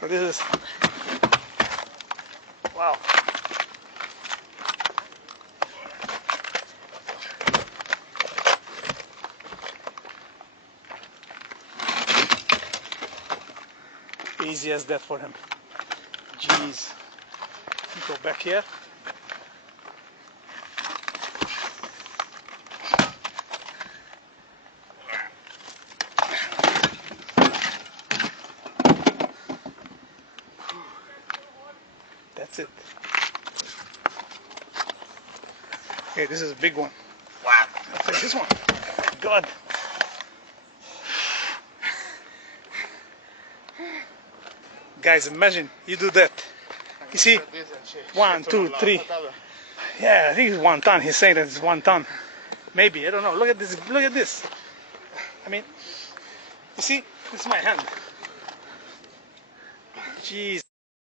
So this is, wow. Easy as that for him. Jeez. Go back here. That's it. Okay, this is a big one. Wow. I'll take this one. God. Guys, imagine you do that. You see? 1, 2, 3. Yeah, I think it's 1 ton. He's saying that it's 1 ton. Maybe, I don't know. Look at this. Look at this. I mean, you see? This is my hand. Jeez.